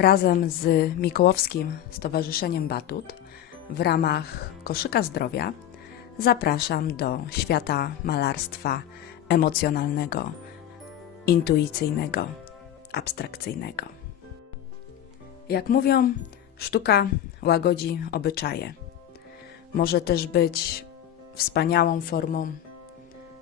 razem z Mikołowskim Stowarzyszeniem Batut w ramach Koszyka Zdrowia zapraszam do świata malarstwa emocjonalnego, intuicyjnego, abstrakcyjnego. Jak mówią, sztuka łagodzi obyczaje. Może też być wspaniałą formą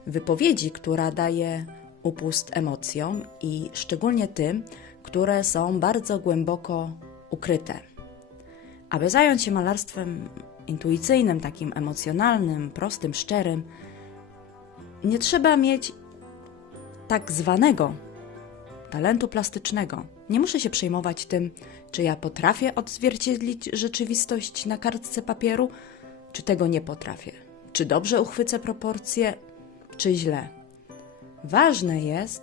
wypowiedzi, która daje upust emocjom i szczególnie tym, które są bardzo głęboko ukryte. Aby zająć się malarstwem intuicyjnym, takim emocjonalnym, prostym, szczerym, nie trzeba mieć tak zwanego talentu plastycznego. Nie muszę się przejmować tym, czy ja potrafię odzwierciedlić rzeczywistość na kartce papieru, czy tego nie potrafię. Czy dobrze uchwycę proporcje, czy źle. Ważne jest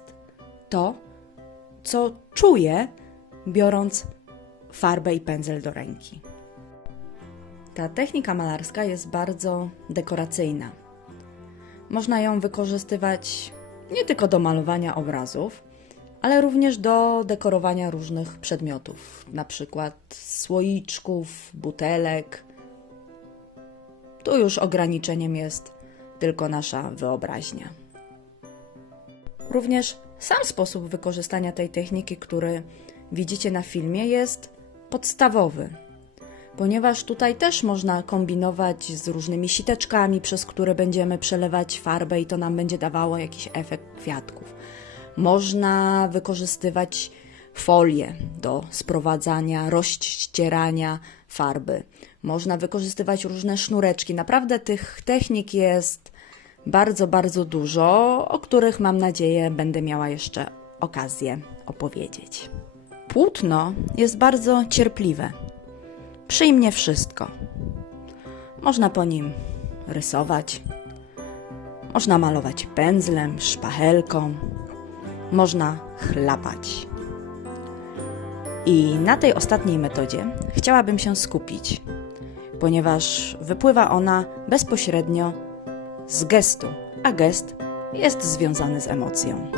to, co czuję, biorąc farbę i pędzel do ręki. Ta technika malarska jest bardzo dekoracyjna. Można ją wykorzystywać nie tylko do malowania obrazów, ale również do dekorowania różnych przedmiotów, na przykład słoiczków, butelek. Tu już ograniczeniem jest tylko nasza wyobraźnia. Również sam sposób wykorzystania tej techniki, który widzicie na filmie, jest podstawowy, ponieważ tutaj też można kombinować z różnymi siteczkami, przez które będziemy przelewać farbę i to nam będzie dawało jakiś efekt kwiatków. Można wykorzystywać folię do sprowadzania, rozścierania farby. Można wykorzystywać różne sznureczki. Naprawdę tych technik jest bardzo, bardzo dużo, o których mam nadzieję będę miała jeszcze okazję opowiedzieć. Płótno jest bardzo cierpliwe. Przyjmie wszystko. Można po nim rysować, można malować pędzlem, szpachelką, można chlapać. I na tej ostatniej metodzie chciałabym się skupić, ponieważ wypływa ona bezpośrednio z gestu, a gest jest związany z emocją.